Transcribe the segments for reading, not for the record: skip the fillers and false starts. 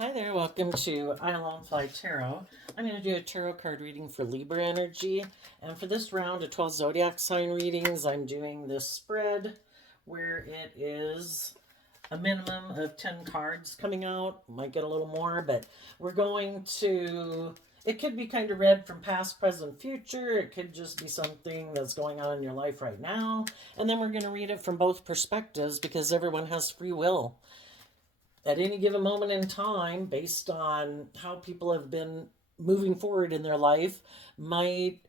Hi there, welcome to I Alone Fly Tarot. I'm going to do a tarot card reading for Libra energy. And for this round of 12 zodiac sign readings, I'm doing this spread where it is a minimum of 10 cards coming out. Might get a little more, but we're going to... It could be kind of read from past, present, future. It could just be something that's going on in your life right now. And then we're going to read it from both perspectives because everyone has free will at any given moment in time, based on how people have been moving forward in their life, might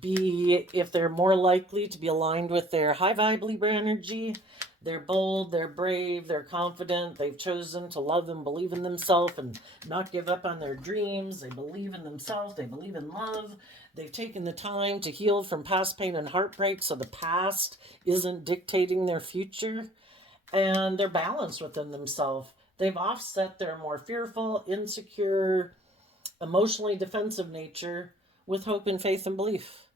be if they're more likely to be aligned with their high vibe Libra energy. They're bold, they're brave, they're confident, they've chosen to love and believe in themselves and not give up on their dreams. They believe in themselves, they believe in love. They've taken the time to heal from past pain and heartbreak so the past isn't dictating their future. And they're balanced within themselves. They've offset their more fearful, insecure, emotionally defensive nature with hope and faith and belief.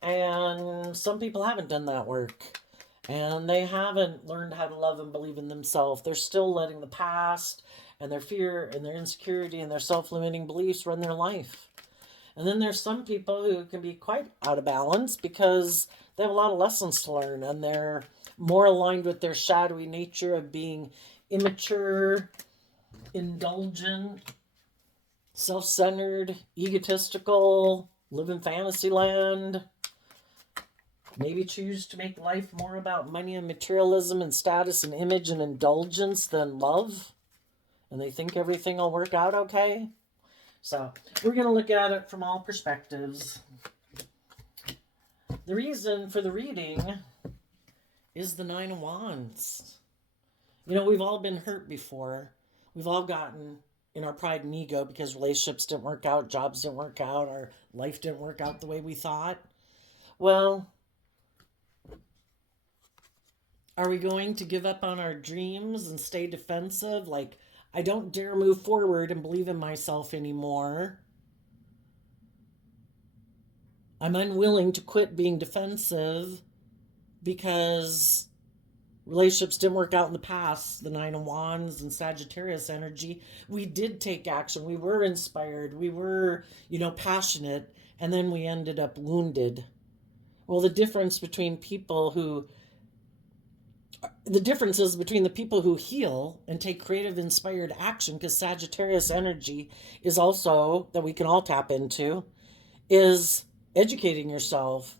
And some people haven't done that work. And they haven't learned how to love and believe in themselves. They're still letting the past and their fear and their insecurity and their self-limiting beliefs run their life. And then there's some people who can be quite out of balance because they have a lot of lessons to learn and they're more aligned with their shadowy nature of being immature, indulgent, self-centered, egotistical, live in fantasy land, maybe choose to make life more about money and materialism and status and image and indulgence than love, and they think everything will work out okay. So we're going to look at it from all perspectives. The reason for the reading is the Nine of Wands. You know, we've all been hurt before. We've all gotten in our pride and ego because relationships didn't work out, jobs didn't work out, our life didn't work out the way we thought. Well, are we going to give up on our dreams and stay defensive? Like, I don't dare move forward and believe in myself anymore. I'm unwilling to quit being defensive because relationships didn't work out in the past. The Nine of Wands and Sagittarius energy, we did take action. We were inspired. We were, passionate. And then we ended up wounded. Well, the difference is between the people who heal and take creative, inspired action, because Sagittarius energy is also, that we can all tap into, is educating yourself,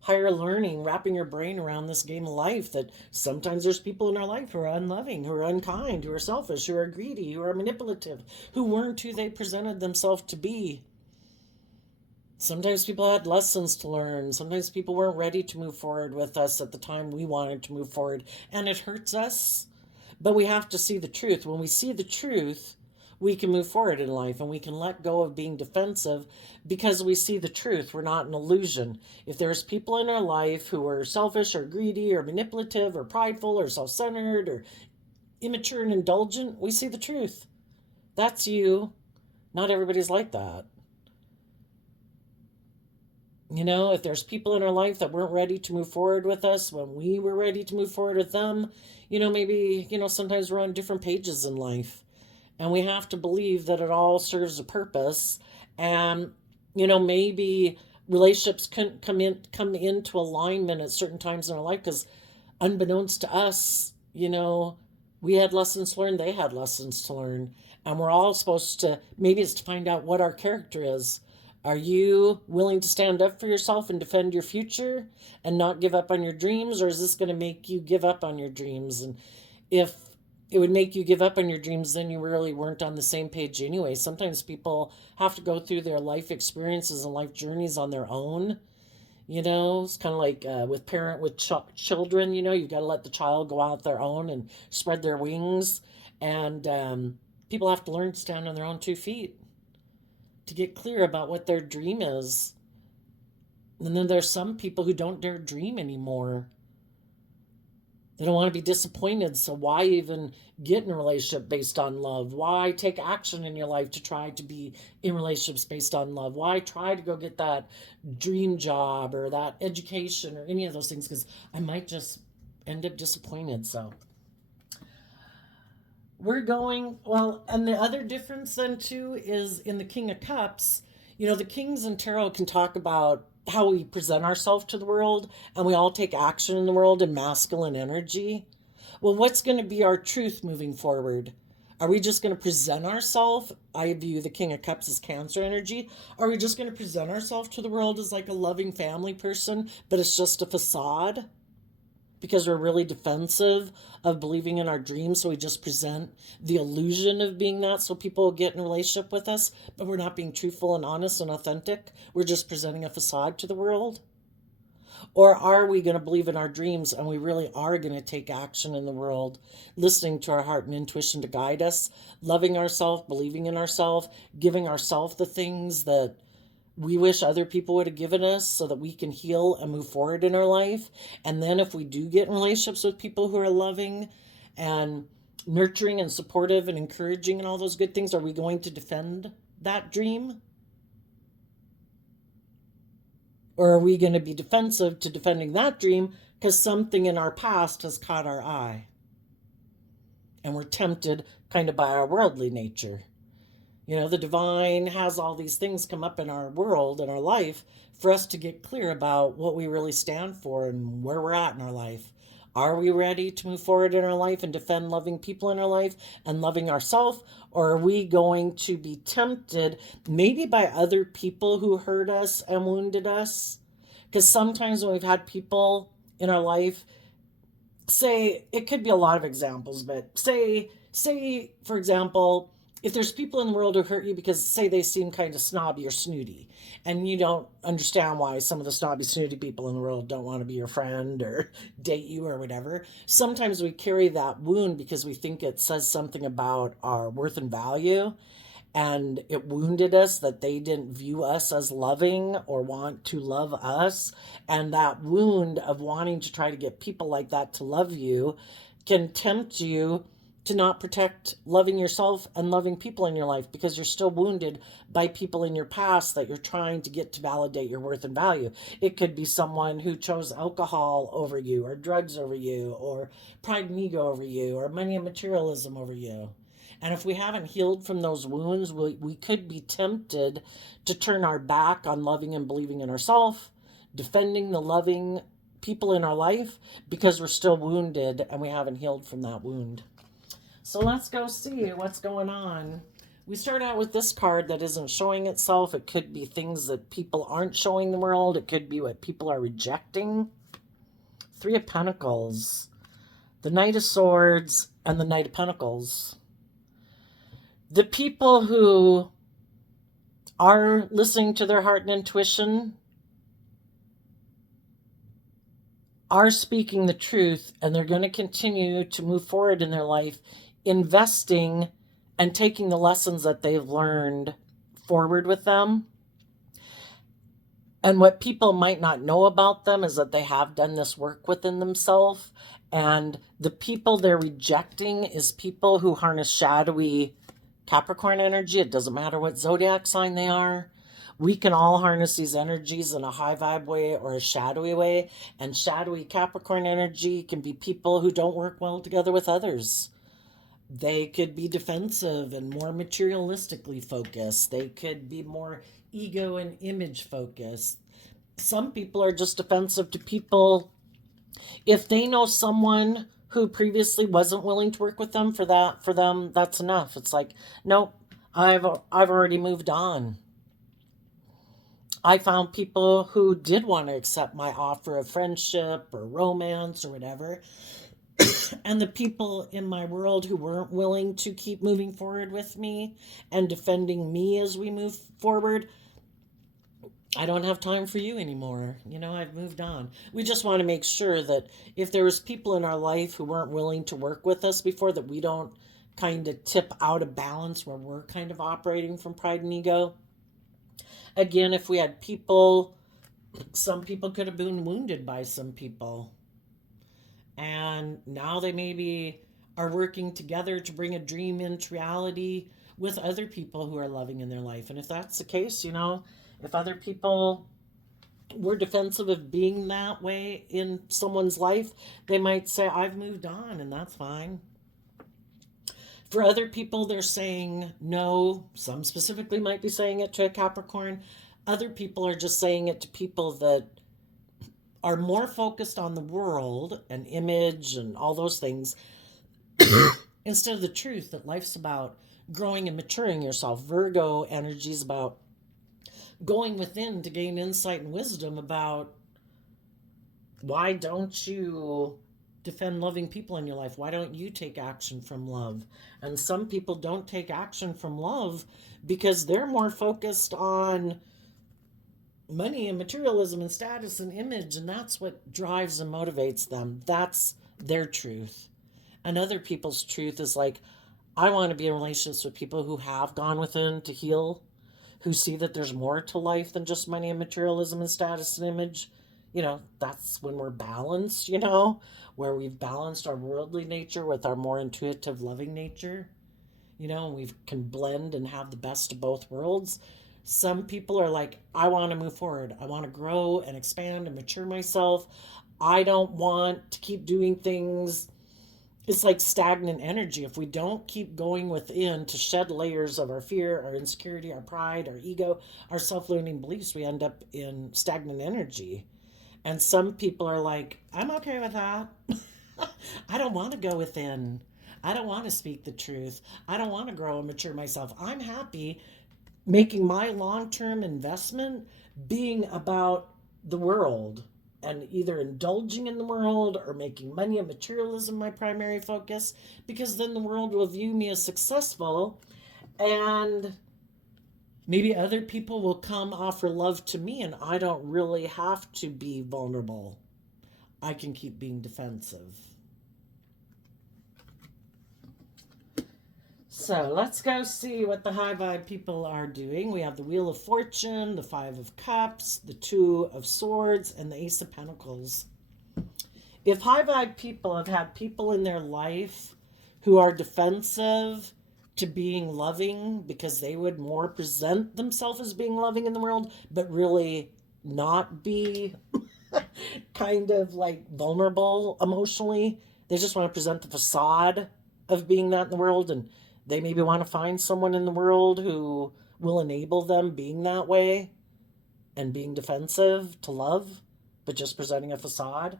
higher learning, wrapping your brain around this game of life, that sometimes there's people in our life who are unloving, who are unkind, who are selfish, who are greedy, who are manipulative, who weren't who they presented themselves to be. Sometimes people had lessons to learn. Sometimes people weren't ready to move forward with us at the time we wanted to move forward. And it hurts us. But we have to see the truth. When we see the truth, we can move forward in life and we can let go of being defensive because we see the truth. We're not an illusion. If there's people in our life who are selfish or greedy or manipulative or prideful or self-centered or immature and indulgent, we see the truth. That's you. Not everybody's like that. If there's people in our life that weren't ready to move forward with us when we were ready to move forward with them, maybe, sometimes we're on different pages in life. And we have to believe that it all serves a purpose. And, maybe relationships couldn't come into alignment at certain times in our life because unbeknownst to us, we had lessons to learn, they had lessons to learn. And we're all supposed to, maybe it's to find out what our character is. Are you willing to stand up for yourself and defend your future and not give up on your dreams? Or is this going to make you give up on your dreams? And if it would make you give up on your dreams, then you really weren't on the same page anyway. Sometimes people have to go through their life experiences and life journeys on their own. It's kind of like with children, you've got to let the child go out their own and spread their wings. And people have to learn to stand on their own 2 feet to get clear about what their dream is. And then there's some people who don't dare dream anymore. They don't want to be disappointed, so why even get in a relationship based on love? Why take action in your life to try to be in relationships based on love? Why try to go get that dream job or that education or any of those things? Because I might just end up disappointed. So we're going, well, and the other difference then too is in the King of Cups, the kings in tarot can talk about how we present ourselves to the world, and we all take action in the world in masculine energy. Well, what's going to be our truth moving forward? Are we just going to present ourselves? I view the King of Cups as Cancer energy. Are we just going to present ourselves to the world as like a loving family person, but it's just a facade? Because we're really defensive of believing in our dreams, so we just present the illusion of being that so people will get in a relationship with us, but we're not being truthful and honest and authentic. We're just presenting a facade to the world. Or are we going to believe in our dreams and we really are going to take action in the world, listening to our heart and intuition to guide us, loving ourselves, believing in ourselves, giving ourselves the things that we wish other people would have given us so that we can heal and move forward in our life. And then if we do get in relationships with people who are loving and nurturing and supportive and encouraging and all those good things, are we going to defend that dream? Or are we going to be defensive to defending that dream because something in our past has caught our eye? And we're tempted kind of by our worldly nature. The divine has all these things come up in our world, in our life, for us to get clear about what we really stand for and where we're at in our life. Are we ready to move forward in our life and defend loving people in our life and loving ourselves? Or are we going to be tempted maybe by other people who hurt us and wounded us? Because sometimes when we've had people in our life, say, it could be a lot of examples, but say for example, if there's people in the world who hurt you because, say, they seem kind of snobby or snooty, and you don't understand why some of the snobby, snooty people in the world don't want to be your friend or date you or whatever, sometimes we carry that wound because we think it says something about our worth and value, and it wounded us that they didn't view us as loving or want to love us. And that wound of wanting to try to get people like that to love you can tempt you to not protect loving yourself and loving people in your life because you're still wounded by people in your past that you're trying to get to validate your worth and value. It could be someone who chose alcohol over you, or drugs over you, or pride and ego over you, or money and materialism over you. And if we haven't healed from those wounds, we could be tempted to turn our back on loving and believing in ourselves, defending the loving people in our life because we're still wounded and we haven't healed from that wound. So let's go see what's going on. We start out with this card that isn't showing itself. It could be things that people aren't showing the world. It could be what people are rejecting. Three of Pentacles, the Knight of Swords, and the Knight of Pentacles. The people who are listening to their heart and intuition are speaking the truth, and they're going to continue to move forward in their life, investing and taking the lessons that they've learned forward with them. And what people might not know about them is that they have done this work within themselves. And the people they're rejecting is people who harness shadowy Capricorn energy. It doesn't matter what zodiac sign they are. We can all harness these energies in a high vibe way or a shadowy way. And shadowy Capricorn energy can be people who don't work well together with others. They could be defensive and more materialistically focused. They could be more ego and image focused. Some people are just defensive to people. If they know someone who previously wasn't willing to work with them, for them, that's enough. It's like, nope, I've already moved on. I found people who did want to accept my offer of friendship or romance or whatever. And the people in my world who weren't willing to keep moving forward with me and defending me as we move forward, I don't have time for you anymore. I've moved on. We just want to make sure that if there was people in our life who weren't willing to work with us before, that we don't kind of tip out of balance where we're kind of operating from pride and ego. Again, if we had people, some people could have been wounded by some people. And now they maybe are working together to bring a dream into reality with other people who are loving in their life. And if that's the case, if other people were defensive of being that way in someone's life, they might say, I've moved on, and that's fine. For other people, they're saying no. Some specifically might be saying it to a Capricorn. Other people are just saying it to people that are more focused on the world and image and all those things instead of the truth that life's about growing and maturing yourself. Virgo energy is about going within to gain insight and wisdom about why don't you defend loving people in your life? Why don't you take action from love? And some people don't take action from love because they're more focused on money and materialism and status and image, and that's what drives and motivates them. That's their truth. And other people's truth is like, I want to be in relationships with people who have gone within to heal, who see that there's more to life than just money and materialism and status and image. That's when we're balanced, where we've balanced our worldly nature with our more intuitive, loving nature, and we can blend and have the best of both worlds. Some people are like, I want to move forward. I want to grow and expand and mature myself. I don't want to keep doing things. It's like stagnant energy. If we don't keep going within to shed layers of our fear, our insecurity, our pride, our ego, our self-limiting beliefs, we end up in stagnant energy. And some people are like, I'm okay with that. I don't want to go within. I don't want to speak the truth. I don't want to grow and mature myself. I'm happy making my long-term investment being about the world and either indulging in the world or making money and materialism my primary focus, because then the world will view me as successful, and maybe other people will come offer love to me and I don't really have to be vulnerable. I can keep being defensive. So let's go see what the high vibe people are doing. We have the Wheel of Fortune, the Five of Cups, the Two of Swords, and the Ace of Pentacles. If high vibe people have had people in their life who are defensive to being loving because they would more present themselves as being loving in the world, but really not be kind of like vulnerable emotionally, they just want to present the facade of being that in the world, and they maybe want to find someone in the world who will enable them being that way and being defensive to love, but just presenting a facade.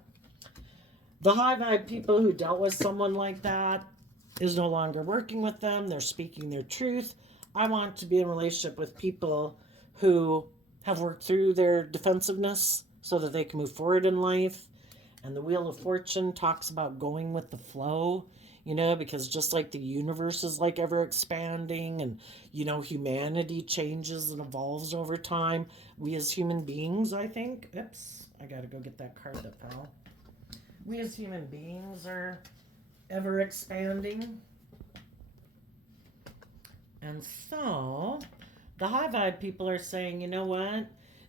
The high vibe people who dealt with someone like that is no longer working with them. They're speaking their truth. I want to be in a relationship with people who have worked through their defensiveness so that they can move forward in life. And the Wheel of Fortune talks about going with the flow, because just like the universe is like ever expanding and, humanity changes and evolves over time, we as human beings, I think, I got to go get that card that fell. We as human beings are ever expanding. And so the high vibe people are saying, you know what?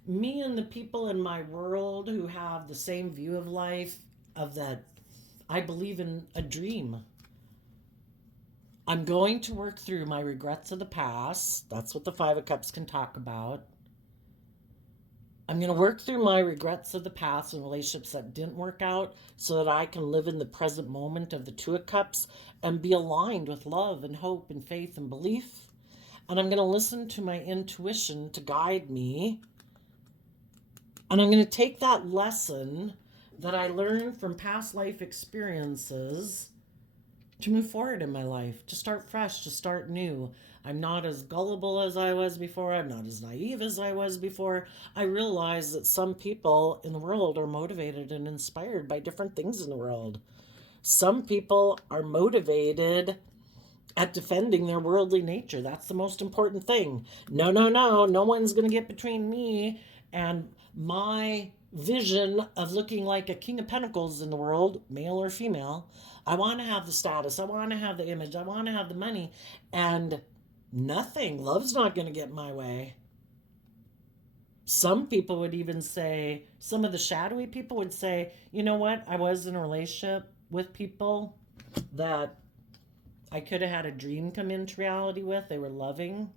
Me and the people in my world who have the same view of life, of that I believe in a dream. I'm going to work through my regrets of the past. That's what the Five of Cups can talk about. I'm going to work through my regrets of the past and relationships that didn't work out so that I can live in the present moment of the Two of Cups and be aligned with love and hope and faith and belief. And I'm going to listen to my intuition to guide me. And I'm going to take that lesson that I learned from past life experiences to move forward in my life, to start fresh, to start new. I'm not as gullible as I was before. I'm not as naive as I was before. I realize that some people in the world are motivated and inspired by different things in the world. Some people are motivated at defending their worldly nature. That's the most important thing. No one's going to get between me and my vision of looking like a King of Pentacles in the world, male or female. I want to have the status. I want to have the image. I want to have the money. And love's not going to get in my way. Some people would even say, some of the shadowy people would say, you know what? I was in a relationship with people that I could have had a dream come into reality with. They were loving.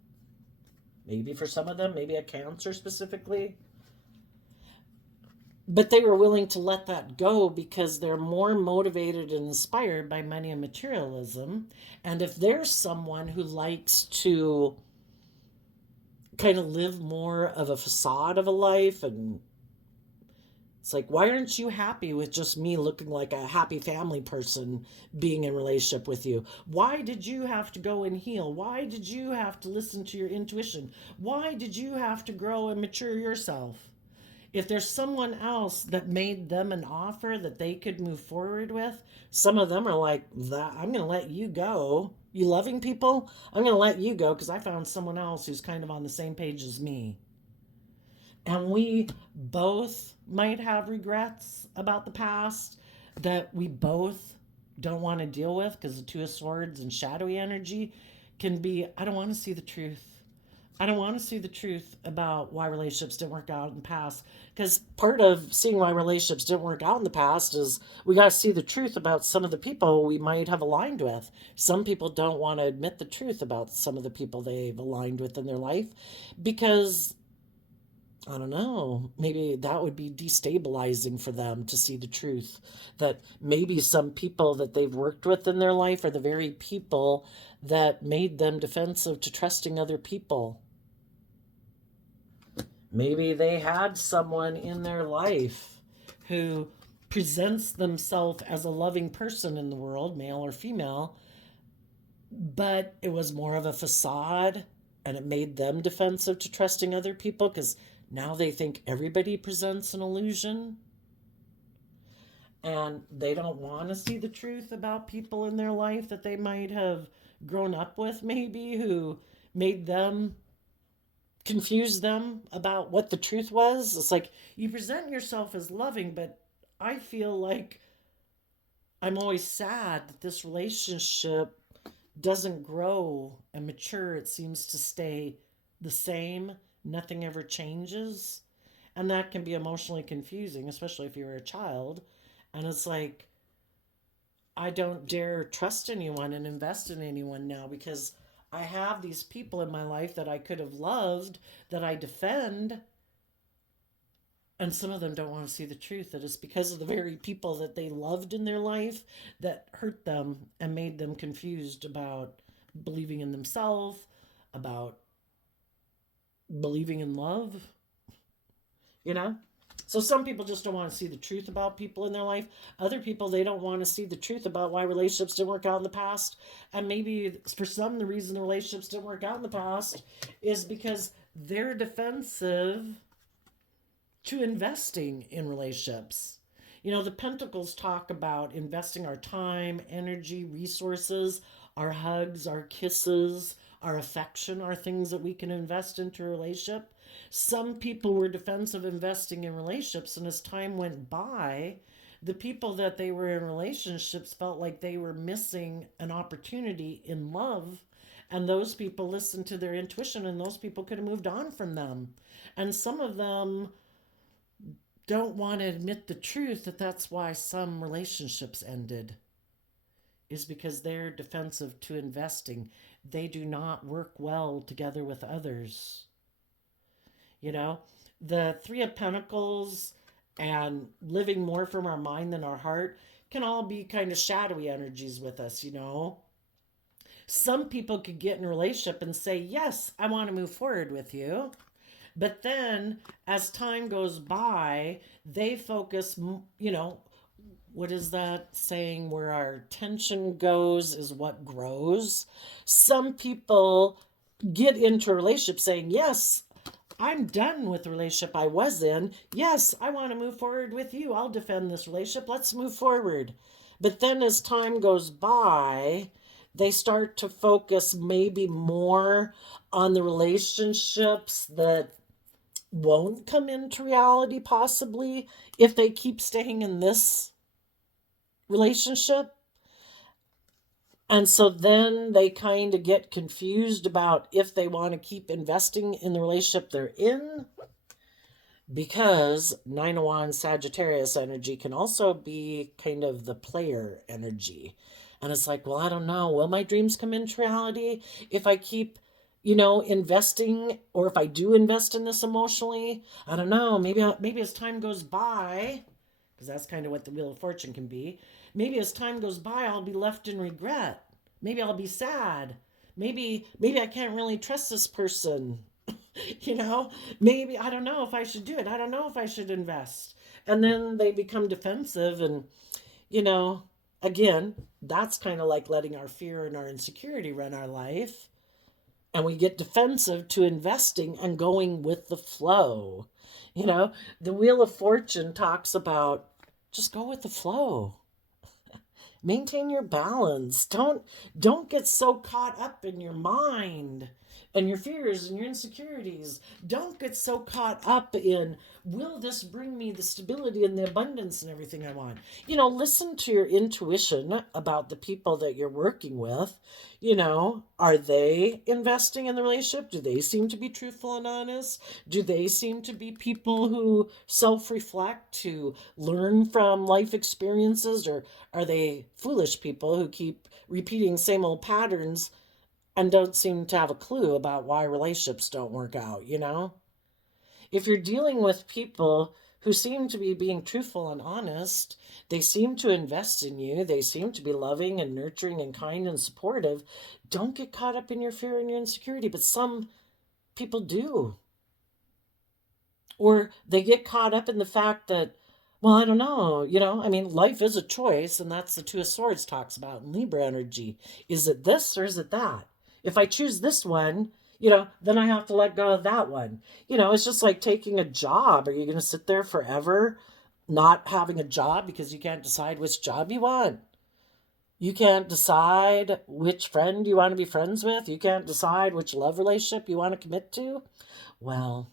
Maybe for some of them, maybe a Cancer specifically. But they were willing to let that go because they're more motivated and inspired by money and materialism. And if there's someone who likes to kind of live more of a facade of a life, and it's like, why aren't you happy with just me looking like a happy family person being in relationship with you? Why did you have to go and heal? Why did you have to listen to your intuition? Why did you have to grow and mature yourself? If there's someone else that made them an offer that they could move forward with, some of them are like, that I'm going to let you go. You loving people? I'm going to let you go because I found someone else who's kind of on the same page as me. And we both might have regrets about the past that we both don't want to deal with, because the Two of Swords and shadowy energy can be, I don't want to see the truth. I don't want to see the truth about why relationships didn't work out in the past. Because part of seeing why relationships didn't work out in the past is we got to see the truth about some of the people we might have aligned with. Some people don't want to admit the truth about some of the people they've aligned with in their life because, I don't know, maybe that would be destabilizing for them to see the truth. That maybe some people that they've worked with in their life are the very people that made them defensive to trusting other people. Maybe they had someone in their life who presents themselves as a loving person in the world, male or female, but it was more of a facade and it made them defensive to trusting other people because now they think everybody presents an illusion and they don't want to see the truth about people in their life that they might have grown up with, maybe, who made them confuse them about what the truth was. It's like you present yourself as loving, but I feel like I'm always sad that this relationship doesn't grow and mature. It seems to stay the same. Nothing ever changes. And that can be emotionally confusing, especially if you're a child. And it's like, I don't dare trust anyone and invest in anyone now because I have these people in my life that I could have loved, that I defend, and some of them don't want to see the truth, that it's because of the very people that they loved in their life that hurt them and made them confused about believing in themselves, about believing in love, you know? So some people just don't want to see the truth about people in their life. Other people, they don't want to see the truth about why relationships didn't work out in the past. And maybe for some, the reason the relationships didn't work out in the past is because they're defensive to investing in relationships. You know, the Pentacles talk about investing our time, energy, resources, our hugs, our kisses, our affection are things that we can invest into a relationship. Some people were defensive investing in relationships, and as time went by, the people that they were in relationships felt like they were missing an opportunity in love, and those people listened to their intuition, and those people could have moved on from them. And some of them don't want to admit the truth that that's why some relationships ended, is because they're defensive to investing. They do not work well together with others. You know, the Three of Pentacles and living more from our mind than our heart can all be kind of shadowy energies with us, you know. Some people could get in a relationship and say, yes, I want to move forward with you. But then as time goes by, they focus, you know, what is that saying? Where our attention goes is what grows. Some people get into a relationship saying, yes, I'm done with the relationship I was in. Yes, I want to move forward with you. I'll defend this relationship. Let's move forward. But then as time goes by, they start to focus maybe more on the relationships that won't come into reality, possibly, if they keep staying in this relationship. And so then they kind of get confused about if they want to keep investing in the relationship they're in, because Nine of Wands Sagittarius energy can also be kind of the player energy. And it's like, well, I don't know. Will my dreams come into reality if I keep investing, or if I do invest in this emotionally, I don't know, maybe as time goes by, because that's kind of what the Wheel of Fortune can be. Maybe as time goes by, I'll be left in regret. Maybe I'll be sad. Maybe I can't really trust this person. you know, maybe I don't know if I should do it. I don't know if I should invest. And then they become defensive, and you know, again, that's kind of like letting our fear and our insecurity run our life. And we get defensive to investing and going with the flow. You know, the Wheel of Fortune talks about just go with the flow. Maintain your balance. Don't get so caught up in your mind and your fears and your insecurities. Don't get so caught up in, will this bring me the stability and the abundance and everything I want? Listen to your intuition about the people that you're working with. Are they investing in the relationship? Do they seem to be truthful and honest? Do they seem to be people who self-reflect, to learn from life experiences? Or are they foolish people who keep repeating same old patterns and don't seem to have a clue about why relationships don't work out? If you're dealing with people who seem to be being truthful and honest, they seem to invest in you, they seem to be loving and nurturing and kind and supportive, don't get caught up in your fear and your insecurity. But some people do. Or they get caught up in the fact that, well, I don't know, life is a choice, and that's the Two of Swords talks about in Libra energy. Is it this or is it that? If I choose this one, then I have to let go of that one. It's just like taking a job. Are you going to sit there forever not having a job because you can't decide which job you want? You can't decide which friend you want to be friends with. You can't decide which love relationship you want to commit to. Well,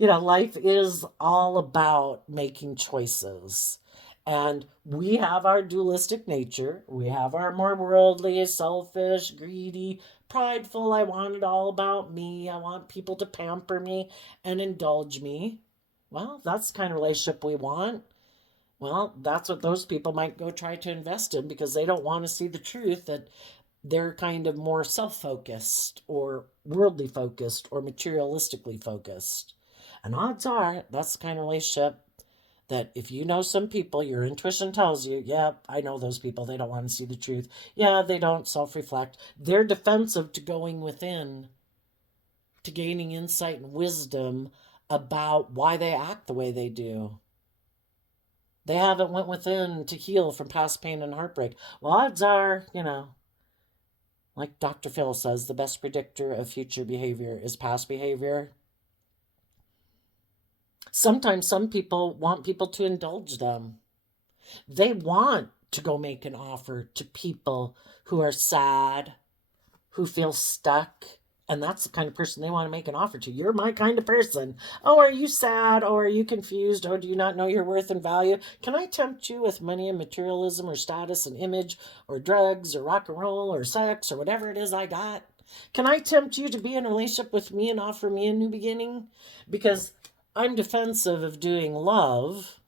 life is all about making choices. And we have our dualistic nature. We have our more worldly, selfish, greedy, prideful, I want it all about me. I want people to pamper me and indulge me. Well, that's the kind of relationship we want. Well, that's what those people might go try to invest in, because they don't want to see the truth that they're kind of more self-focused or worldly focused or materialistically focused. And odds are that's the kind of relationship that if you know some people, your intuition tells you, yeah, I know those people, they don't want to see the truth. Yeah, they don't self-reflect. They're defensive to going within, to gaining insight and wisdom about why they act the way they do. They haven't went within to heal from past pain and heartbreak. Well, odds are, like Dr. Phil says, the best predictor of future behavior is past behavior. Sometimes some people want people to indulge them. They want to go make an offer to people who are sad, who feel stuck. And that's the kind of person they want to make an offer to. You're my kind of person. Oh, are you sad? Oh, are you confused? Oh, do you not know your worth and value? Can I tempt you with money and materialism or status and image or drugs or rock and roll or sex or whatever it is I got? Can I tempt you to be in a relationship with me and offer me a new beginning? Because I'm defensive of doing love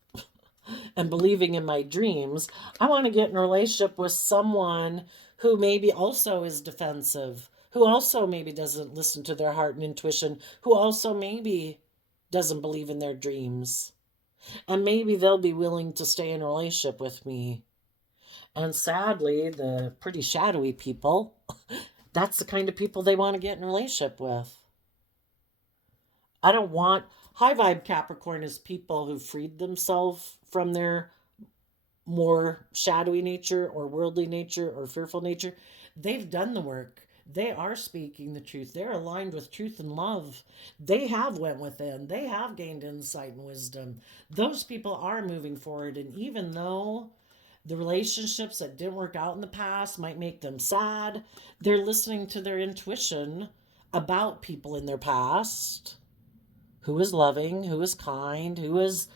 and believing in my dreams. I want to get in a relationship with someone who maybe also is defensive, who also maybe doesn't listen to their heart and intuition, who also maybe doesn't believe in their dreams. And maybe they'll be willing to stay in a relationship with me. And sadly, the pretty shadowy people, that's the kind of people they want to get in a relationship with. I don't want high vibe Capricorn is people who freed themselves from their more shadowy nature or worldly nature or fearful nature. They've done the work. They are speaking the truth. They're aligned with truth and love. They have went within. They have gained insight and wisdom. Those people are moving forward. And even though the relationships that didn't work out in the past might make them sad, they're listening to their intuition about people in their past. Who is loving, who is kind, who is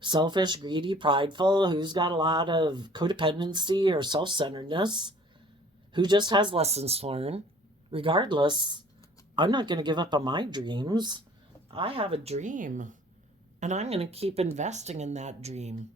selfish, greedy, prideful, who's got a lot of codependency or self-centeredness, who just has lessons to learn. Regardless, I'm not going to give up on my dreams. I have a dream, and I'm going to keep investing in that dream.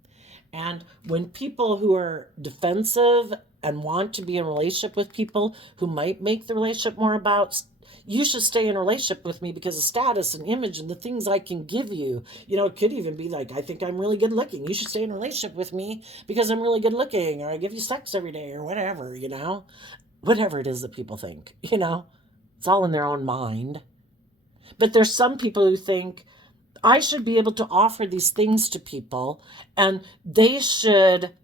And when people who are defensive and want to be in a relationship with people who might make the relationship more about, you should stay in a relationship with me because of status and image and the things I can give you. You know, it could even be like, I think I'm really good looking. You should stay in a relationship with me because I'm really good looking, or I give you sex every day, or whatever, you know? Whatever it is that people think, you know? It's all in their own mind. But there's some people who think, I should be able to offer these things to people, and they should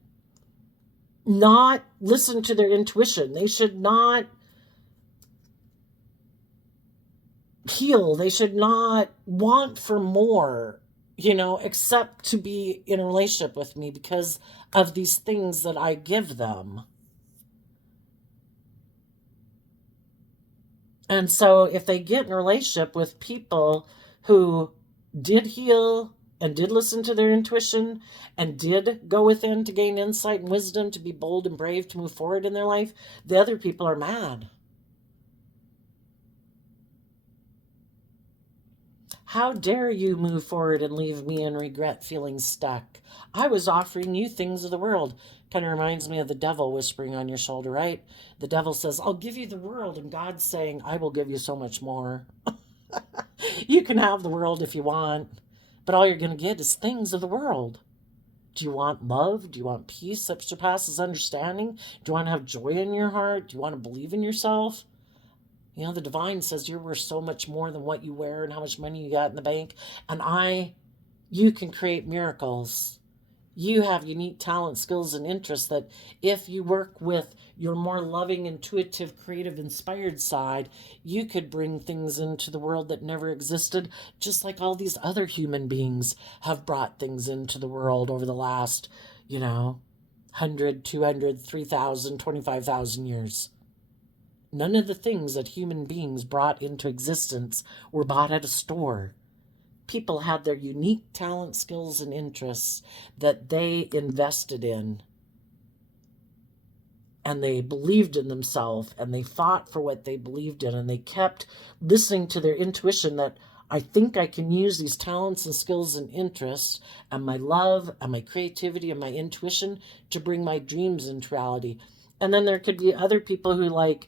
not listen to their intuition. They should not heal. They should not want for more, you know, except to be in a relationship with me because of these things that I give them. And so if they get in a relationship with people who did heal and did listen to their intuition and did go within to gain insight and wisdom to be bold and brave to move forward in their life, the other people are mad. How dare you move forward and leave me in regret, feeling stuck? I was offering you things of the world. Kind of reminds me of the devil whispering on your shoulder, right? The devil says, I'll give you the world. And God's saying, I will give you so much more. You can have the world if you want, but all you're going to get is things of the world. Do you want love? Do you want peace that surpasses understanding? Do you want to have joy in your heart? Do you want to believe in yourself? You know, the divine says you're worth so much more than what you wear and how much money you got in the bank. And you can create miracles. You have unique talent, skills, and interests that if you work with your more loving, intuitive, creative, inspired side, you could bring things into the world that never existed, just like all these other human beings have brought things into the world over the last, 100, 200, 3,000, 25,000 years. None of the things that human beings brought into existence were bought at a store. People had their unique talent, skills, and interests that they invested in. And they believed in themselves, and they fought for what they believed in, and they kept listening to their intuition that I think I can use these talents and skills and interests and my love and my creativity and my intuition to bring my dreams into reality. And then there could be other people who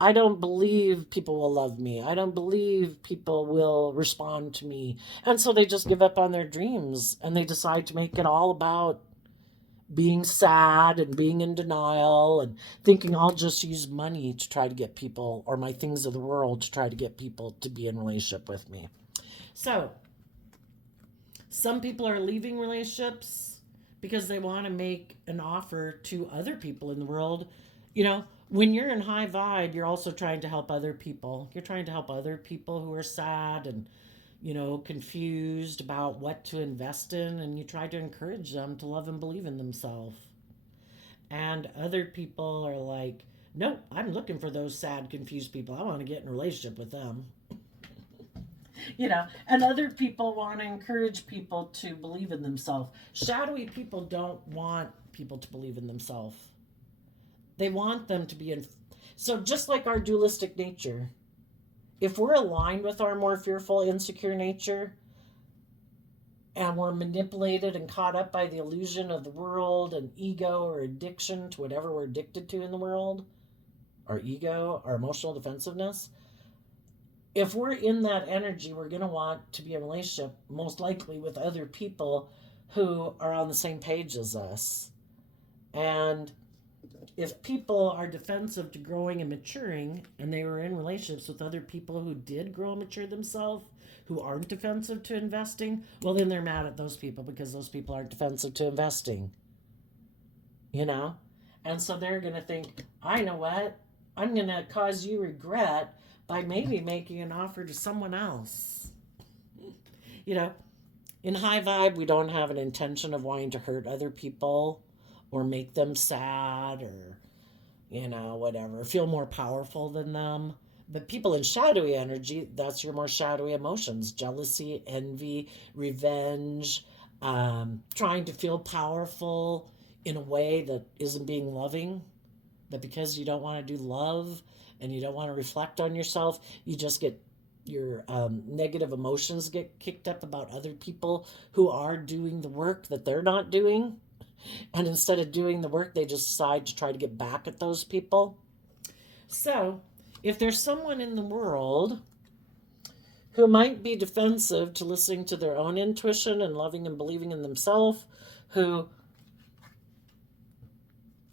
I don't believe people will love me. I don't believe people will respond to me. And so they just give up on their dreams and they decide to make it all about being sad and being in denial and thinking I'll just use money to try to get people, or my things of the world to try to get people to be in relationship with me. So some people are leaving relationships because they want to make an offer to other people in the world. When you're in high vibe, you're also trying to help other people. You're trying to help other people who are sad and, confused about what to invest in, and you try to encourage them to love and believe in themselves. And other people are like, nope, I'm looking for those sad, confused people. I want to get in a relationship with them. And other people want to encourage people to believe in themselves. Shadowy people don't want people to believe in themselves. They want them to be in. So just like our dualistic nature, if we're aligned with our more fearful, insecure nature, and we're manipulated and caught up by the illusion of the world and ego or addiction to whatever we're addicted to in the world, our ego, our emotional defensiveness, if we're in that energy, we're going to want to be in a relationship, most likely with other people who are on the same page as us. And if people are defensive to growing and maturing, and they were in relationships with other people who did grow and mature themselves, who aren't defensive to investing, well, then they're mad at those people because those people aren't defensive to investing. And so they're going to think, I know what? I'm going to cause you regret by maybe making an offer to someone else. In high vibe, we don't have an intention of wanting to hurt other people or make them sad or, whatever, feel more powerful than them. But people in shadowy energy, that's your more shadowy emotions: jealousy, envy, revenge, trying to feel powerful in a way that isn't being loving. But because you don't want to do love and you don't want to reflect on yourself, you just get your negative emotions get kicked up about other people who are doing the work that they're not doing. And instead of doing the work, they just decide to try to get back at those people. So, if there's someone in the world who might be defensive to listening to their own intuition and loving and believing in themselves, who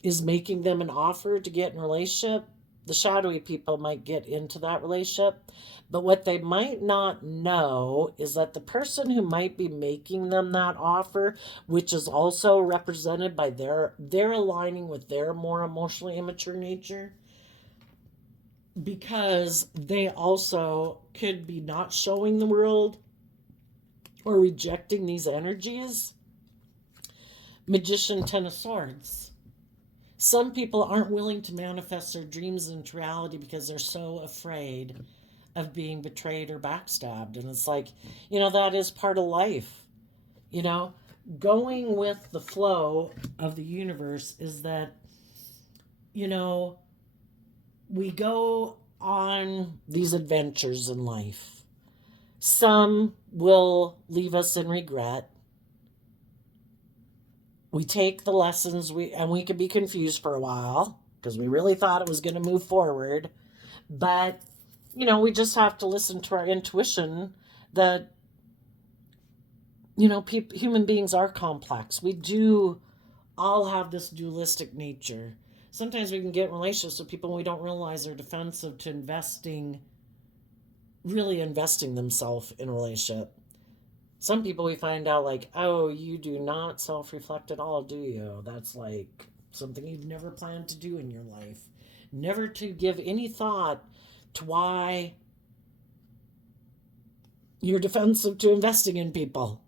is making them an offer to get in a relationship, the shadowy people might get into that relationship. But what they might not know is that the person who might be making them that offer, which is also represented by their aligning with their more emotionally immature nature, because they also could be not showing the world or rejecting these energies. Magician, Ten of Swords. Some people aren't willing to manifest their dreams into reality because they're so afraid of being betrayed or backstabbed. And it's like, that is part of life. Going with the flow of the universe is that, we go on these adventures in life. Some will leave us in regret. We take the lessons, and we could be confused for a while because we really thought it was going to move forward. But, we just have to listen to our intuition that, human beings are complex. We do all have this dualistic nature. Sometimes we can get in relationships with people and we don't realize they're defensive to really investing themselves in a relationship. Some people we find out like, oh, you do not self-reflect at all, do you? That's like something you've never planned to do in your life. Never to give any thought to why you're defensive to investing in people.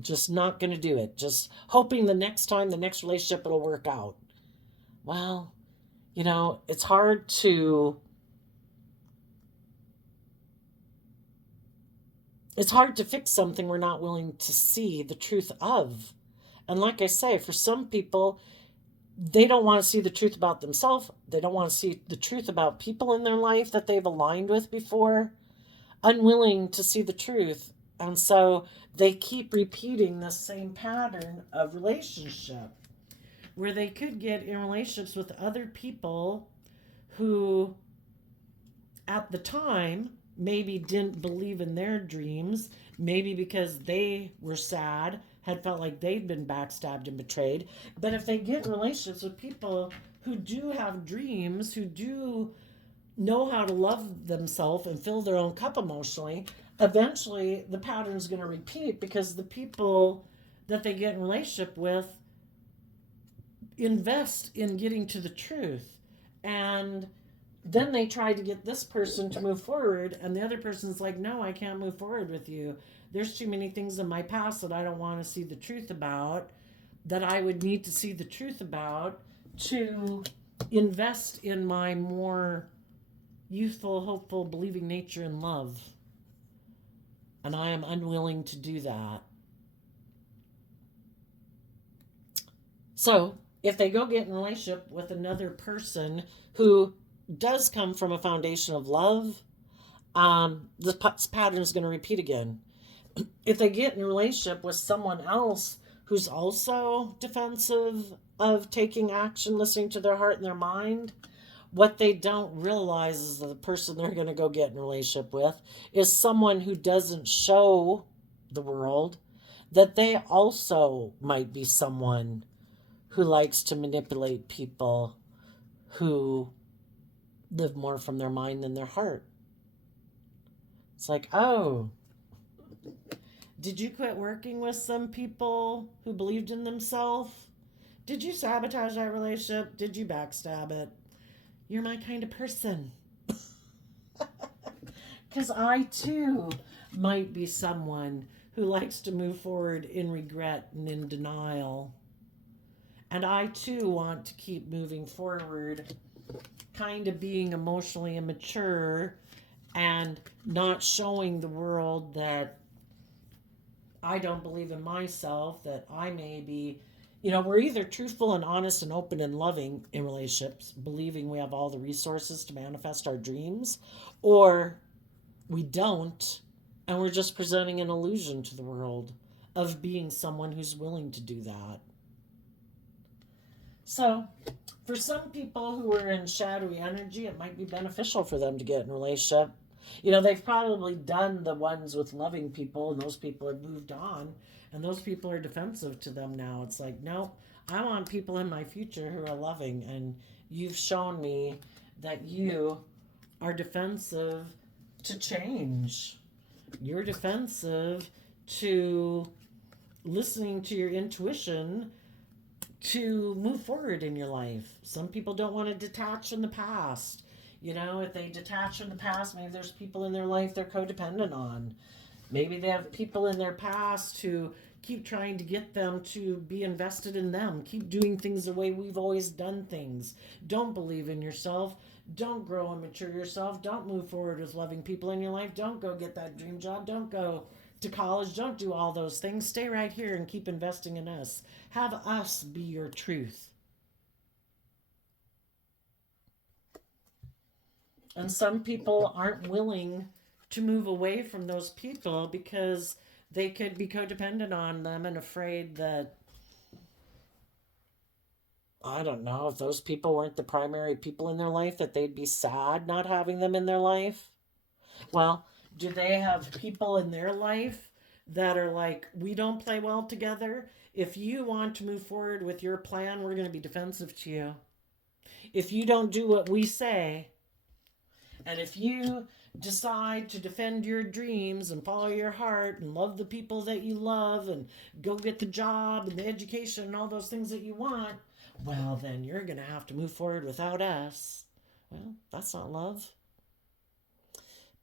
Just not going to do it. Just hoping the next relationship, it'll work out. Well, it's hard to fix something we're not willing to see the truth of. And like I say, for some people, they don't want to see the truth about themselves. They don't want to see the truth about people in their life that they've aligned with before. Unwilling to see the truth. And so they keep repeating the same pattern of relationship, where they could get in relationships with other people who at the time maybe didn't believe in their dreams, maybe because they were sad, had felt like they'd been backstabbed and betrayed. But if they get in relationships with people who do have dreams, who do know how to love themselves and fill their own cup emotionally, eventually the pattern's going to repeat because the people that they get in relationship with invest in getting to the truth. And then they try to get this person to move forward, and the other person's like, no, I can't move forward with you. There's too many things in my past that I don't want to see the truth about, that I would need to see the truth about to invest in my more youthful, hopeful, believing nature and love. And I am unwilling to do that. So, if they go get in a relationship with another person who does come from a foundation of love, this pattern is going to repeat again. If they get in a relationship with someone else who's also defensive of taking action, listening to their heart and their mind, what they don't realize is that the person they're going to go get in a relationship with is someone who doesn't show the world that they also might be someone who likes to manipulate people who live more from their mind than their heart. It's like, oh, did you quit working with some people who believed in themselves? Did you sabotage that relationship? Did you backstab it? You're my kind of person. Because I too might be someone who likes to move forward in regret and in denial. And I too want to keep moving forward, kind of being emotionally immature and not showing the world that I don't believe in myself, that I may be, we're either truthful and honest and open and loving in relationships, believing we have all the resources to manifest our dreams, or we don't, and we're just presenting an illusion to the world of being someone who's willing to do that. So, for some people who are in shadowy energy, it might be beneficial for them to get in a relationship. You know, they've probably done the ones with loving people, and those people have moved on, and those people are defensive to them now. It's like, no, I want people in my future who are loving, and you've shown me that you are defensive to change. You're defensive to listening to your intuition to move forward in your life. Some people don't want to detach from the past. You know, if they detach from the past, maybe there's people in their life they're codependent on. Maybe they have people in their past who keep trying to get them to be invested in them. Keep doing things the way we've always done things. Don't believe in yourself. Don't grow and mature yourself. Don't move forward with loving people in your life. Don't go get that dream job. Don't go to college. Don't do all those things. Stay right here and keep investing in us. Have us be your truth. And some people aren't willing to move away from those people because they could be codependent on them and afraid that, I don't know, if those people weren't the primary people in their life, that they'd be sad not having them in their life. Well, do they have people in their life that are like, we don't play well together? If you want to move forward with your plan, we're going to be defensive to you. If you don't do what we say, and if you decide to defend your dreams and follow your heart and love the people that you love and go get the job and the education and all those things that you want, well, then you're going to have to move forward without us. Well, that's not love.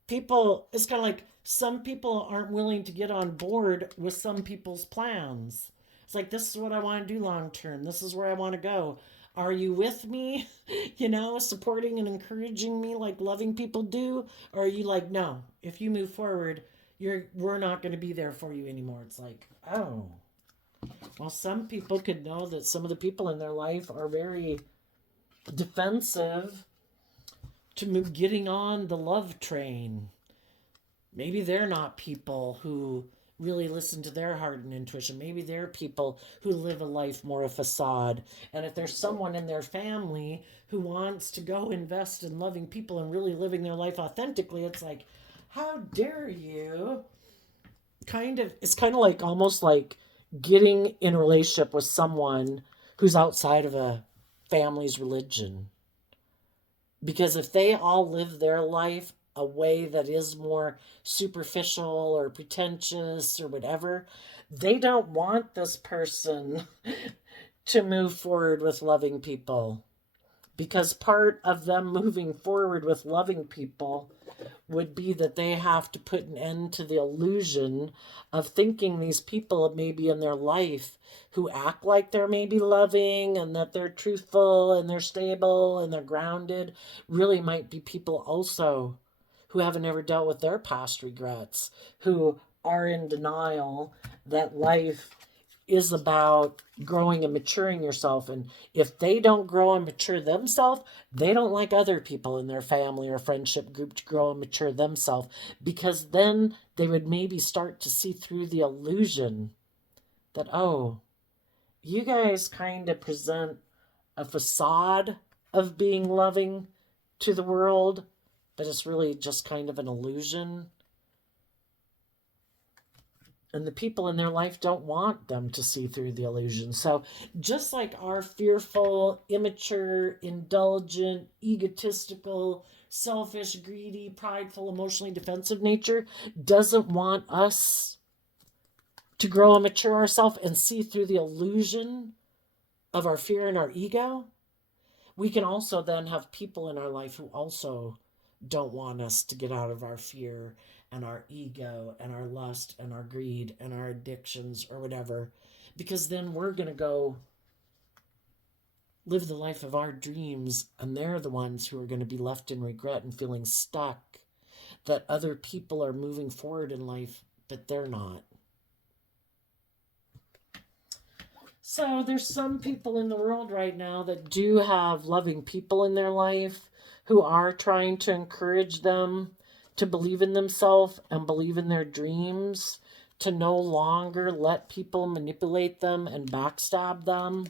People, it's kind of like some people aren't willing to get on board with some people's plans. It's like, this is what I want to do long term. This is where I want to go. Are you with me? You know, supporting and encouraging me like loving people do? Or are you like, no, if you move forward, we're not going to be there for you anymore. It's like, oh. Well, some people could know that some of the people in their life are very defensive to getting on the love train. Maybe they're not people who really listen to their heart and intuition. Maybe they're people who live a life more a facade. And if there's someone in their family who wants to go invest in loving people and really living their life authentically, it's like, how dare you? It's kind of like almost like getting in a relationship with someone who's outside of a family's religion. Because if they all live their life a way that is more superficial or pretentious or whatever, they don't want this person to move forward with loving people. Because part of them moving forward with loving people would be that they have to put an end to the illusion of thinking these people maybe in their life who act like they're maybe loving and that they're truthful and they're stable and they're grounded really might be people also who haven't ever dealt with their past regrets, who are in denial that life is about growing and maturing yourself. And if they don't grow and mature themselves, they don't like other people in their family or friendship group to grow and mature themselves, because then they would maybe start to see through the illusion that, oh, you guys kind of present a facade of being loving to the world, but it's really just kind of an illusion. And the people in their life don't want them to see through the illusion. So just like our fearful, immature, indulgent, egotistical, selfish, greedy, prideful, emotionally defensive nature doesn't want us to grow and mature ourselves and see through the illusion of our fear and our ego, we can also then have people in our life who also don't want us to get out of our fear and our ego and our lust and our greed and our addictions or whatever, because then we're going to go live the life of our dreams, and they're the ones who are going to be left in regret and feeling stuck that other people are moving forward in life, but they're not. So there's some people in the world right now that do have loving people in their life who are trying to encourage them to believe in themselves and believe in their dreams, to no longer let people manipulate them and backstab them.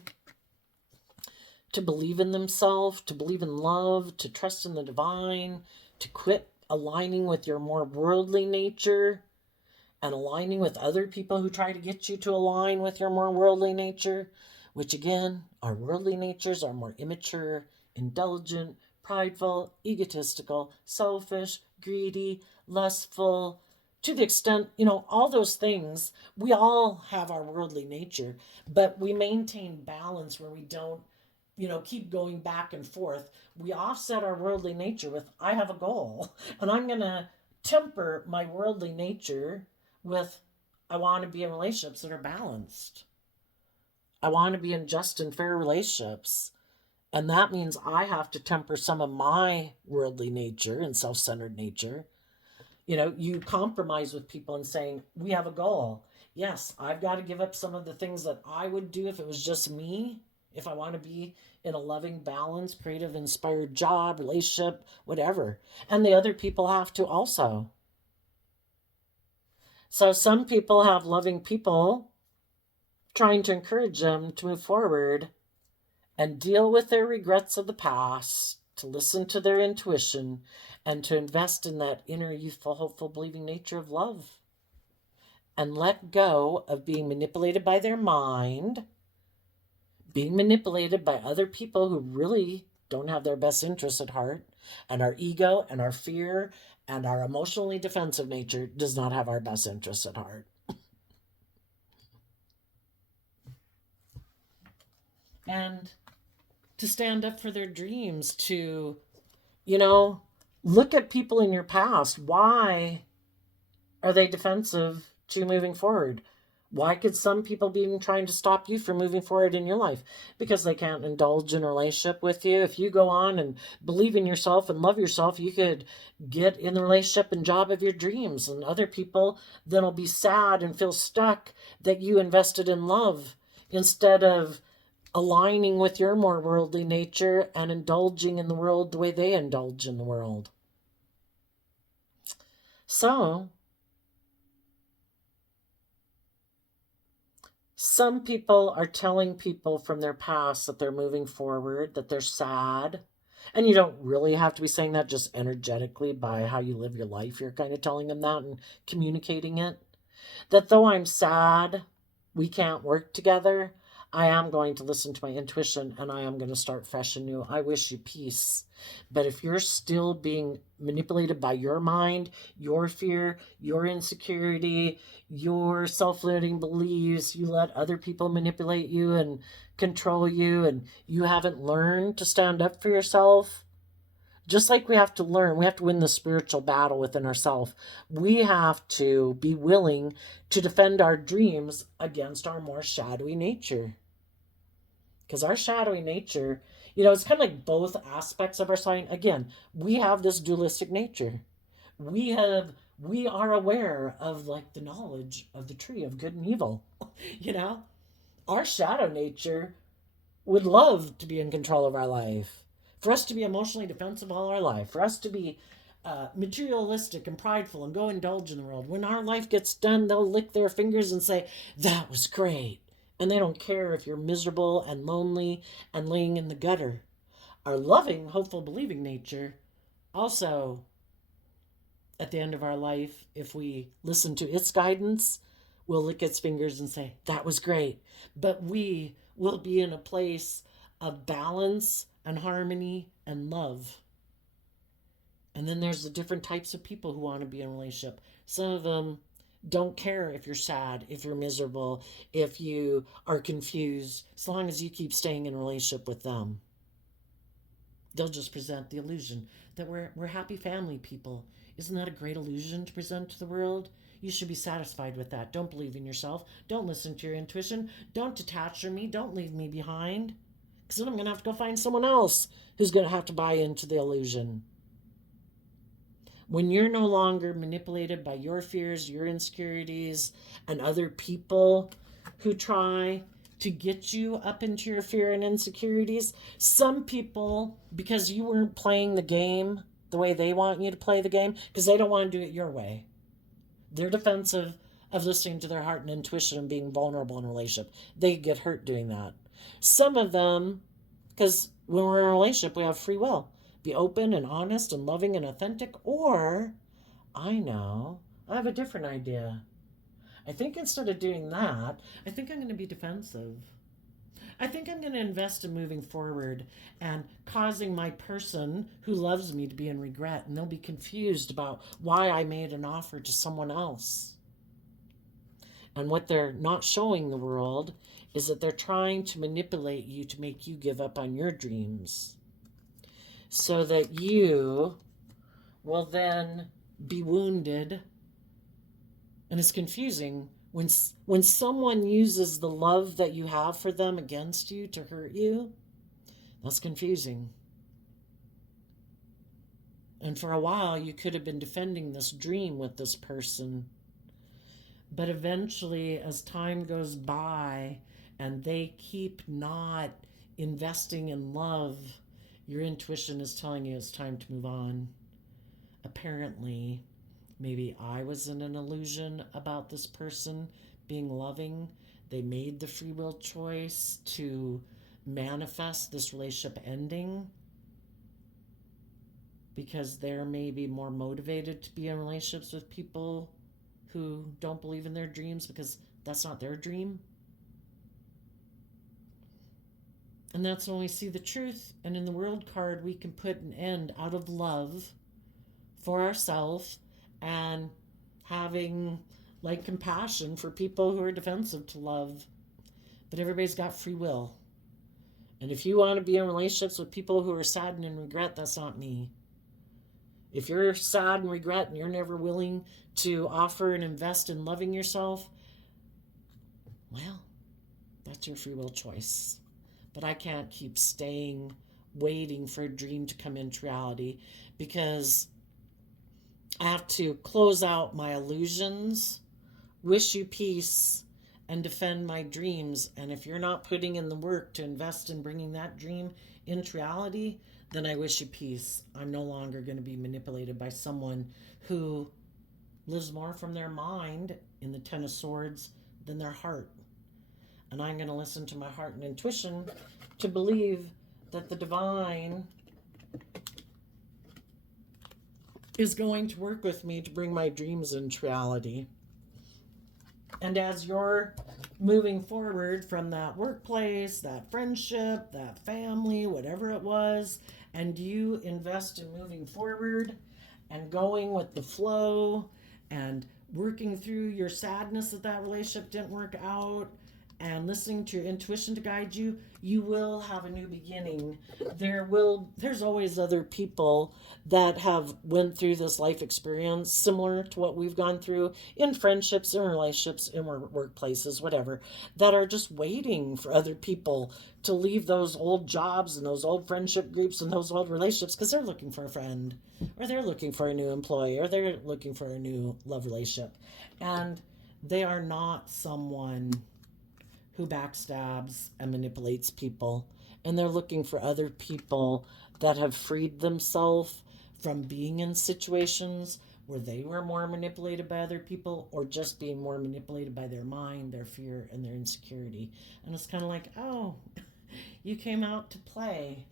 to believe in themselves, to believe in love, to trust in the divine, to quit aligning with your more worldly nature and aligning with other people who try to get you to align with your more worldly nature, which again, our worldly natures are more immature, indulgent, prideful, egotistical, selfish, greedy, lustful, to the extent, all those things. We all have our worldly nature, but we maintain balance where we don't, keep going back and forth. We offset our worldly nature with, I have a goal, and I'm going to temper my worldly nature with, I want to be in relationships that are balanced. I want to be in just and fair relationships. And that means I have to temper some of my worldly nature and self centered nature. You compromise with people and saying, we have a goal. Yes, I've got to give up some of the things that I would do if it was just me, if I want to be in a loving, balanced, creative, inspired job, relationship, whatever. And the other people have to also. So some people have loving people trying to encourage them to move forward and deal with their regrets of the past, to listen to their intuition, and to invest in that inner, youthful, hopeful, believing nature of love. And let go of being manipulated by their mind, being manipulated by other people who really don't have their best interests at heart, and our ego and our fear and our emotionally defensive nature does not have our best interests at heart. And to stand up for their dreams, to, look at people in your past. Why are they defensive to moving forward? Why could some people be trying to stop you from moving forward in your life? Because they can't indulge in a relationship with you. If you go on and believe in yourself and love yourself, you could get in the relationship and job of your dreams. And other people then will be sad and feel stuck that you invested in love instead of aligning with your more worldly nature and indulging in the world the way they indulge in the world. So, some people are telling people from their past that they're moving forward, that they're sad. And you don't really have to be saying that, just energetically by how you live your life. You're kind of telling them that and communicating it. That though I'm sad, we can't work together, I am going to listen to my intuition and I am going to start fresh and new. I wish you peace. But if you're still being manipulated by your mind, your fear, your insecurity, your self-limiting beliefs, you let other people manipulate you and control you, and you haven't learned to stand up for yourself, just like we have to win the spiritual battle within ourselves. We have to be willing to defend our dreams against our more shadowy nature. Because our shadowy nature, it's kind of like both aspects of our sign. Again, we have this dualistic nature. We are aware of like the knowledge of the tree of good and evil. Our shadow nature would love to be in control of our life. For us to be emotionally defensive all our life, for us to be materialistic and prideful and go indulge in the world. When our life gets done, they'll lick their fingers and say, that was great. And they don't care if you're miserable and lonely and laying in the gutter. Our loving, hopeful, believing nature also, at the end of our life, if we listen to its guidance, will lick its fingers and say, that was great. But we will be in a place of balance and harmony and love. And then there's the different types of people who want to be in a relationship. Some of them don't care if you're sad, if you're miserable, if you are confused, as long as you keep staying in a relationship with them. They'll just present the illusion that we're happy family people. Isn't that a great illusion to present to the world? You should be satisfied with that. Don't believe in yourself. Don't listen to your intuition. Don't detach from me. Don't leave me behind. Because then I'm going to have to go find someone else who's going to have to buy into the illusion. When you're no longer manipulated by your fears, your insecurities, and other people who try to get you up into your fear and insecurities, some people, because you weren't playing the game the way they want you to play the game, because they don't want to do it your way. They're defensive of listening to their heart and intuition and being vulnerable in a relationship. They get hurt doing that. Some of them Because when we're in a relationship, we have free will. Be open and honest and loving and authentic. Or, I know, I have a different idea. I think instead of doing that, I think I'm going to be defensive. I think I'm going to invest in moving forward and causing my person who loves me to be in regret. And they'll be confused about why I made an offer to someone else. And what they're not showing the world is that they're trying to manipulate you to make you give up on your dreams, so that you will then be wounded. And it's confusing when someone uses the love that you have for them against you to hurt you. That's confusing. And for a while, you could have been defending this dream with this person. But eventually, as time goes by and they keep not investing in love, your intuition is telling you it's time to move on. Apparently, maybe I was in an illusion about this person being loving. They made the free will choice to manifest this relationship ending because they're maybe more motivated to be in relationships with people who don't believe in their dreams because that's not their dream. And that's when we see the truth. And in the world card, we can put an end out of love for ourselves and having like compassion for people who are defensive to love. But everybody's got free will. And if you want to be in relationships with people who are sad and in regret, that's not me. If you're sad and regret and you're never willing to offer and invest in loving yourself, well, that's your free will choice. But I can't keep staying, waiting for a dream to come into reality, because I have to close out my illusions, wish you peace, and defend my dreams. And if you're not putting in the work to invest in bringing that dream into reality, then I wish you peace. I'm no longer going to be manipulated by someone who lives more from their mind in the Ten of Swords than their heart. And I'm going to listen to my heart and intuition to believe that the divine is going to work with me to bring my dreams into reality. And as you're moving forward from that workplace, that friendship, that family, whatever it was, and you invest in moving forward and going with the flow and working through your sadness that relationship didn't work out and listening to your intuition to guide you, you will have a new beginning. There's always other people that have went through this life experience similar to what we've gone through in friendships, in relationships, in workplaces, whatever, that are just waiting for other people to leave those old jobs and those old friendship groups and those old relationships because they're looking for a friend, or they're looking for a new employee, or they're looking for a new love relationship. And they are not someone who backstabs and manipulates people. And they're looking for other people that have freed themselves from being in situations where they were more manipulated by other people, or just being more manipulated by their mind, their fear, and their insecurity. And it's kind of like, oh, you came out to play.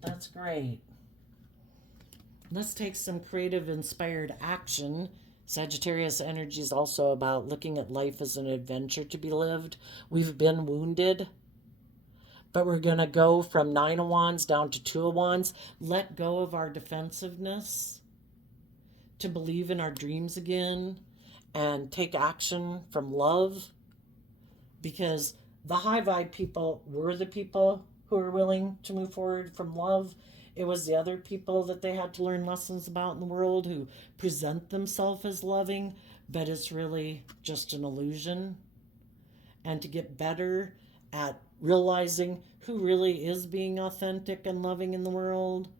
That's great. Let's take some creative, inspired action. Sagittarius energy is also about looking at life as an adventure to be lived. We've been wounded, but we're going to go from 9 of Wands down to 2 of Wands. Let go of our defensiveness to believe in our dreams again and take action from love, because the high vibe people were the people who were willing to move forward from love. It was the other people that they had to learn lessons about in the world who present themselves as loving, but it's really just an illusion. And to get better at realizing who really is being authentic and loving in the world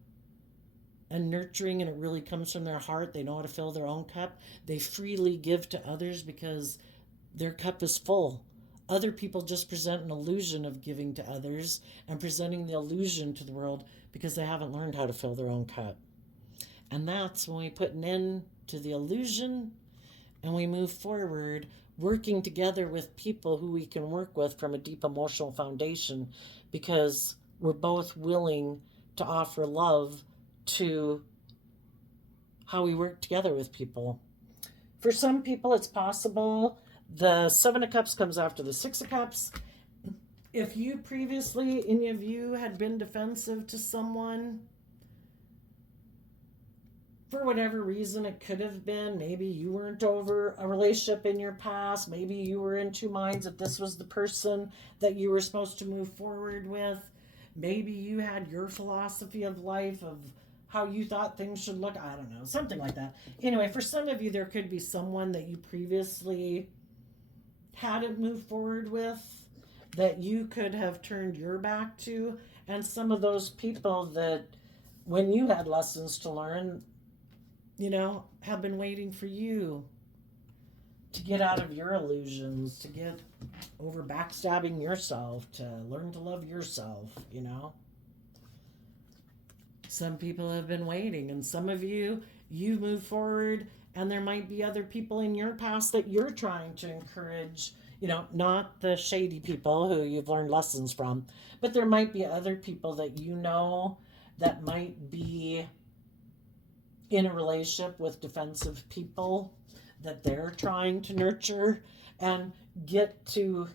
and nurturing, and it really comes from their heart. They know how to fill their own cup. They freely give to others because their cup is full. Other people just present an illusion of giving to others and presenting the illusion to the world because they haven't learned how to fill their own cup. And that's when we put an end to the illusion and we move forward, working together with people who we can work with from a deep emotional foundation, because we're both willing to offer love to how we work together with people. For some people, it's possible the Seven of Cups comes after the Six of Cups. If you previously, any of you, had been defensive to someone, for whatever reason, it could have been, maybe you weren't over a relationship in your past, maybe you were in two minds that this was the person that you were supposed to move forward with, maybe you had your philosophy of life, of how you thought things should look, I don't know, something like that. Anyway, for some of you, there could be someone that you previously hadn't moved forward with, that you could have turned your back to, and some of those people that, when you had lessons to learn, have been waiting for you to get out of your illusions, to get over backstabbing yourself, to learn to love yourself, Some people have been waiting, and some of you move forward, and there might be other people in your past that you're trying to encourage, not the shady people who you've learned lessons from, but there might be other people that that might be in a relationship with defensive people that they're trying to nurture and get to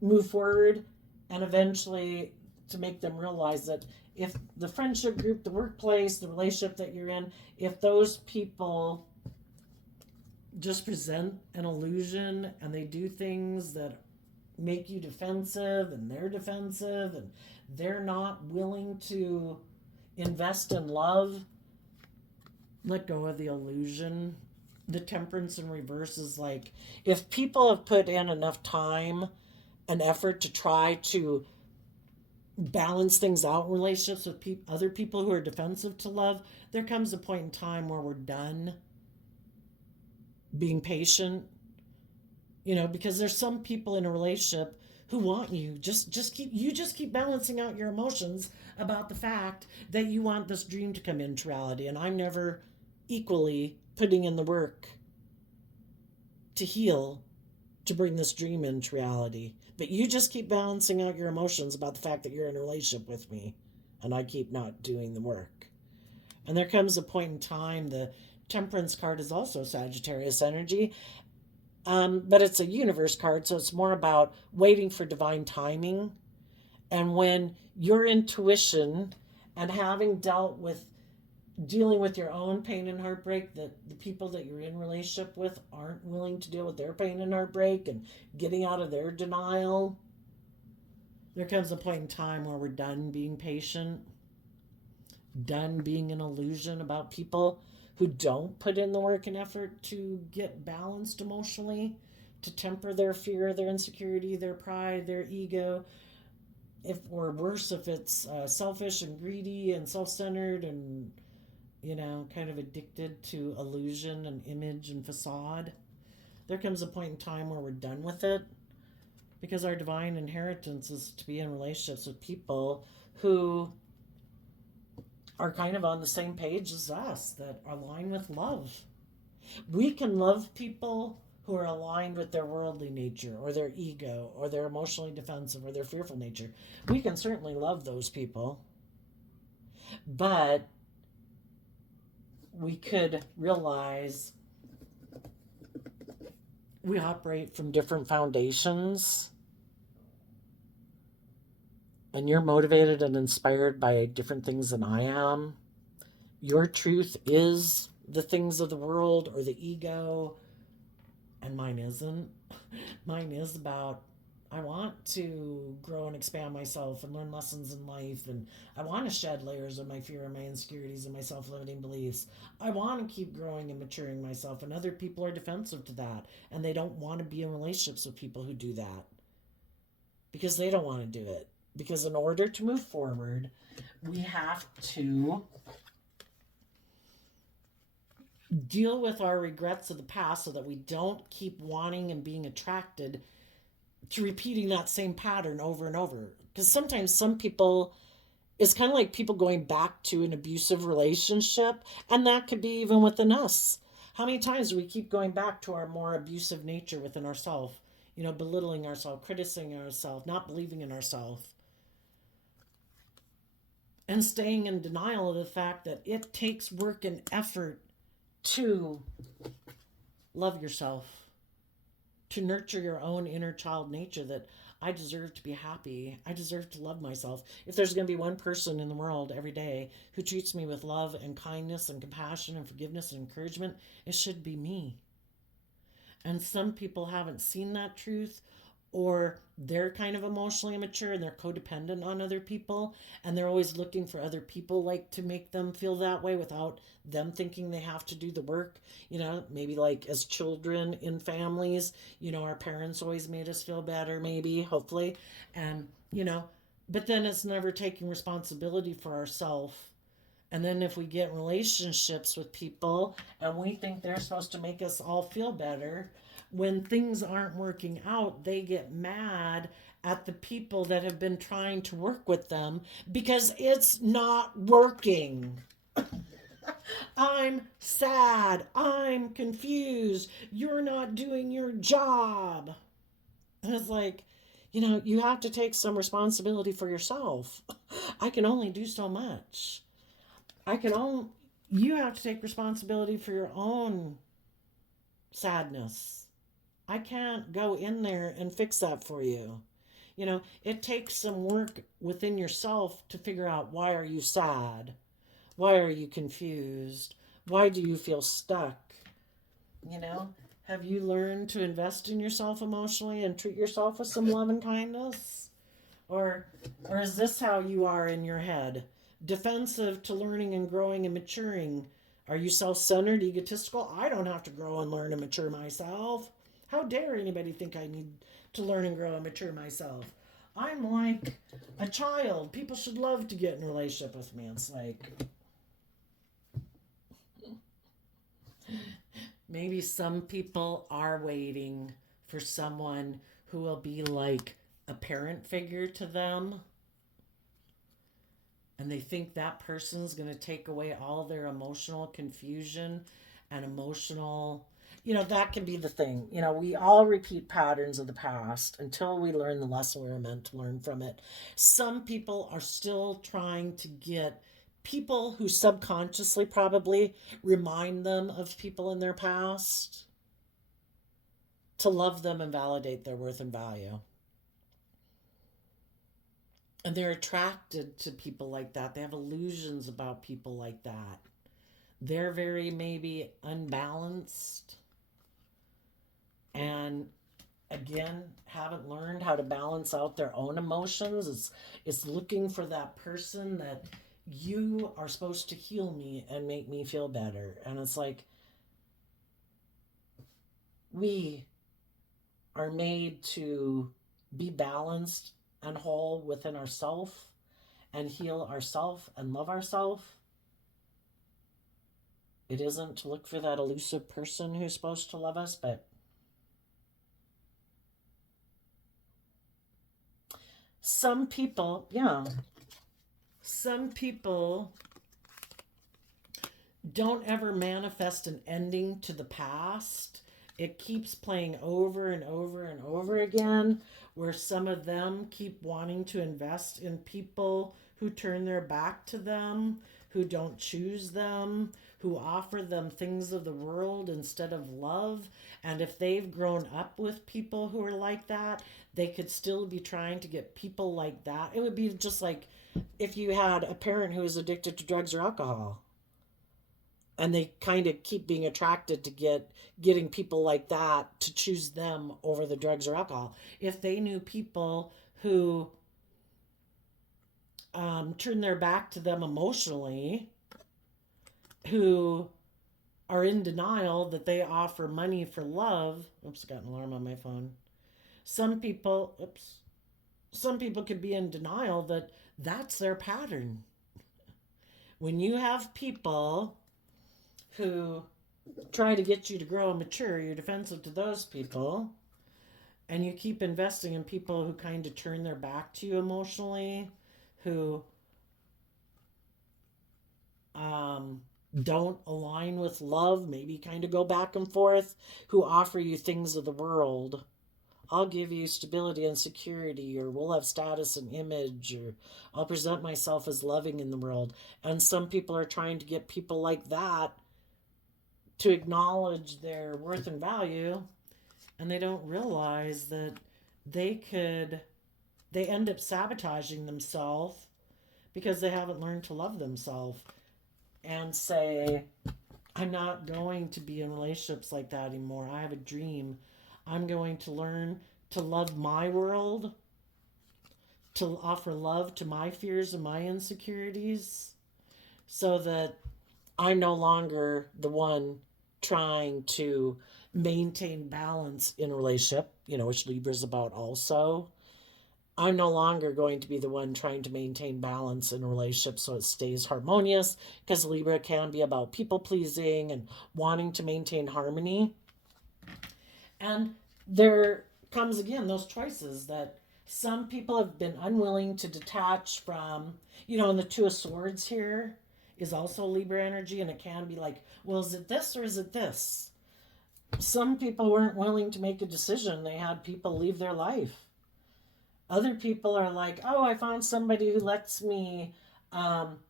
move forward, and eventually to make them realize that if the friendship group, the workplace, the relationship that you're in, if those people just present an illusion and they do things that make you defensive, and they're not willing to invest in love, let go of the illusion. The Temperance in reverse is like, if people have put in enough time and effort to try to balance things out in relationships with other people who are defensive to love, there comes a point in time where we're done being patient, because there's some people in a relationship who want you just keep balancing out your emotions about the fact that you want this dream to come into reality, and I'm never equally putting in the work to heal, to bring this dream into reality. But you just keep balancing out your emotions about the fact that you're in a relationship with me, and I keep not doing the work. And there comes a point in time, the Temperance card is also Sagittarius energy, but it's a universe card, so it's more about waiting for divine timing. And when your intuition, and having dealing with your own pain and heartbreak, that the people that you're in relationship with aren't willing to deal with their pain and heartbreak and getting out of their denial, there comes a point in time where we're done being patient, done being an illusion about people who don't put in the work and effort to get balanced emotionally, to temper their fear, their insecurity, their pride, their ego, or worse, if it's selfish and greedy and self-centered and kind of addicted to illusion and image and facade. There comes a point in time where we're done with it, because our divine inheritance is to be in relationships with people who are kind of on the same page as us, that align with love. We can love people who are aligned with their worldly nature, or their ego, or their emotionally defensive, or their fearful nature. We can certainly love those people, but we could realize we operate from different foundations, and you're motivated and inspired by different things than I am. Your truth is the things of the world or the ego, and mine isn't. Mine is about, I want to grow and expand myself and learn lessons in life, and I want to shed layers of my fear and my insecurities and my self-limiting beliefs. I want to keep growing and maturing myself, and other people are defensive to that, and they don't want to be in relationships with people who do that because they don't want to do it. Because in order to move forward, we have to deal with our regrets of the past so that we don't keep wanting and being attracted to repeating that same pattern over and over. Because sometimes some people, it's kind of like people going back to an abusive relationship, and that could be even within us. How many times do we keep going back to our more abusive nature within ourselves? Belittling ourselves, criticizing ourselves, not believing in ourselves. and staying in denial of the fact that it takes work and effort to love yourself, to nurture your own inner child nature, that I deserve to be happy. I deserve to love myself. If there's going to be one person in the world every day who treats me with love and kindness and compassion and forgiveness and encouragement, it should be me. And some people haven't seen that truth, or they're kind of emotionally immature and they're codependent on other people, and they're always looking for other people like to make them feel that way without them thinking they have to do the work. Maybe like as children in families, our parents always made us feel better, maybe, hopefully. And but then it's never taking responsibility for ourselves. And then if we get in relationships with people and we think they're supposed to make us all feel better, when things aren't working out, they get mad at the people that have been trying to work with them because it's not working. I'm sad. I'm confused. You're not doing your job. And it's like, you have to take some responsibility for yourself. I can only do so much. You have to take responsibility for your own sadness. I can't go in there and fix that for you. It takes some work within yourself to figure out, why are you sad? Why are you confused? Why do you feel stuck? Have you learned to invest in yourself emotionally and treat yourself with some love and kindness? Or is this how you are in your head? Defensive to learning and growing and maturing. Are you self-centered, egotistical? I don't have to grow and learn and mature myself. How dare anybody think I need to learn and grow and mature myself? I'm like a child. People should love to get in a relationship with me. It's like, maybe some people are waiting for someone who will be like a parent figure to them. And they think that person's going to take away all their emotional confusion and emotional, that can be the thing. We all repeat patterns of the past until we learn the lesson we were meant to learn from it. Some people are still trying to get people who subconsciously probably remind them of people in their past to love them and validate their worth and value. And they're attracted to people like that. They have illusions about people like that. They're very maybe unbalanced. And again, haven't learned how to balance out their own emotions. It's looking for that person that you are supposed to heal me and make me feel better. And it's like, we are made to be balanced and whole within ourself and heal ourself and love ourself. It isn't to look for that elusive person who's supposed to love us, but some people don't ever manifest an ending to the past. It keeps playing over and over and over again, where some of them keep wanting to invest in people who turn their back to them, who don't choose them, who offer them things of the world instead of love. And if they've grown up with people who are like that, they could still be trying to get people like that. It would be just like if you had a parent who is addicted to drugs or alcohol, and they kind of keep being attracted to getting people like that to choose them over the drugs or alcohol. If they knew people who turn their back to them emotionally, who are in denial that they offer money for love. Oops, got an alarm on my phone. Some people could be in denial that that's their pattern. When you have people who try to get you to grow and mature, you're defensive to those people, and you keep investing in people who kind of turn their back to you emotionally, who don't align with love, maybe kind of go back and forth, who offer you things of the world I'll give you stability and security, or we'll have status and image, or I'll present myself as loving in the world. And some people are trying to get people like that to acknowledge their worth and value, and they don't realize that they could, they end up sabotaging themselves because they haven't learned to love themselves and say, I'm not going to be in relationships like that anymore. I have a dream. I'm going to learn to love my world, to offer love to my fears and my insecurities, so that I'm no longer the one trying to maintain balance in a relationship, which Libra's about also. I'm no longer going to be the one trying to maintain balance in a relationship so it stays harmonious, because Libra can be about people pleasing and wanting to maintain harmony. And there comes again those choices that some people have been unwilling to detach from, and the Two of Swords here is also Libra energy, and it can be like, well, is it this or is it this? Some people weren't willing to make a decision. They had people leave their life. Other people are like, oh, I found somebody who lets me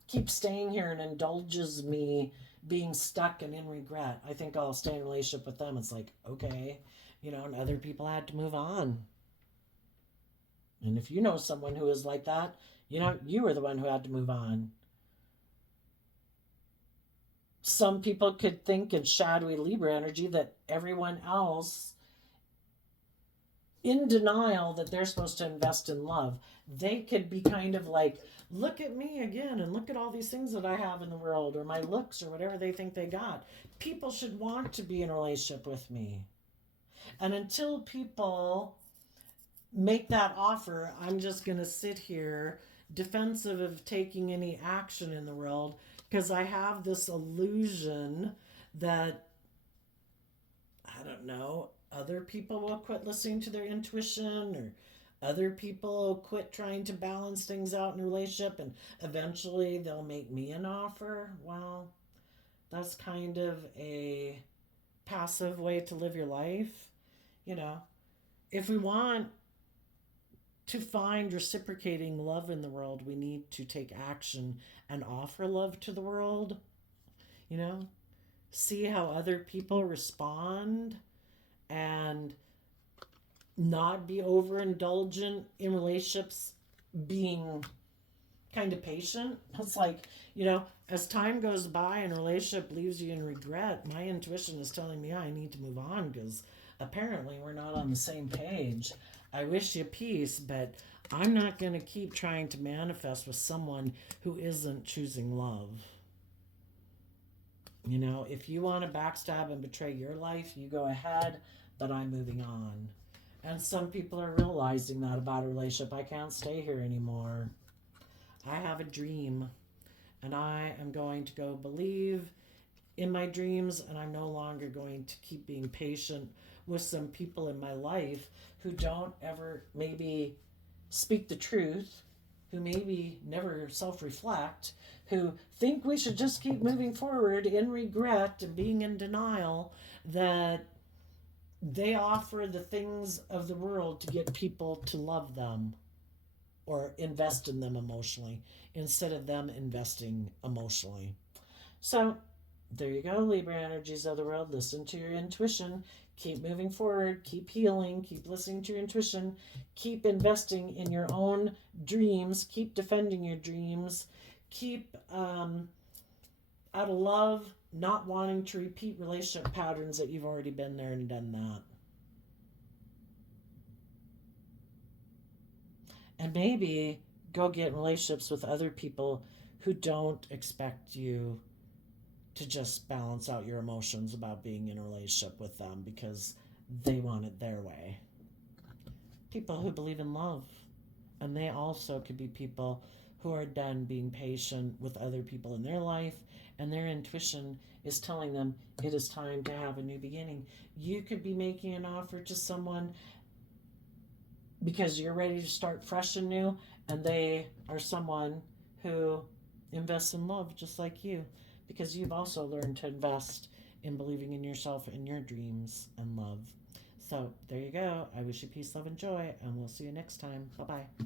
keep staying here and indulges me being stuck and in regret. I think I'll stay in a relationship with them. It's like, okay, and other people had to move on. And if you know someone who is like that, you were the one who had to move on. Some people could think in shadowy Libra energy that everyone else, in denial that they're supposed to invest in love, they could be kind of like, look at me again and look at all these things that I have in the world, or my looks, or whatever they think they got. People should want to be in a relationship with me. And until people make that offer, I'm just going to sit here defensive of taking any action in the world, because I have this illusion that, I don't know, other people will quit listening to their intuition, or other people will quit trying to balance things out in a relationship, and eventually they'll make me an offer. Well, that's kind of a passive way to live your life. If we want to find reciprocating love in the world, we need to take action and offer love to the world. See how other people respond, and not be overindulgent in relationships, being kind of patient. It's like, as time goes by and a relationship leaves you in regret, my intuition is telling me I need to move on, because apparently we're not on the same page. I wish you peace, but I'm not going to keep trying to manifest with someone who isn't choosing love. If you want to backstab and betray your life, you go ahead, but I'm moving on. And some people are realizing that about a relationship. I can't stay here anymore. I have a dream, and I am going to go believe in my dreams, and I'm no longer going to keep being patient with some people in my life who don't ever maybe speak the truth, who maybe never self-reflect, who think we should just keep moving forward in regret and being in denial that they offer the things of the world to get people to love them or invest in them emotionally, instead of them investing emotionally. So there you go, Libra energies of the world. Listen to your intuition. Keep moving forward. Keep healing. Keep listening to your intuition. Keep investing in your own dreams. Keep defending your dreams. Keep out of love, not wanting to repeat relationship patterns that you've already been there and done that. And maybe go get in relationships with other people who don't expect you to just balance out your emotions about being in a relationship with them because they want it their way. People who believe in love. And they also could be people who are done being patient with other people in their life, and their intuition is telling them it is time to have a new beginning. You could be making an offer to someone because you're ready to start fresh and new, and they are someone who invests in love just like you, because you've also learned to invest in believing in yourself and your dreams and love. So there you go. I wish you peace, love, and joy, and we'll see you next time. Bye-bye.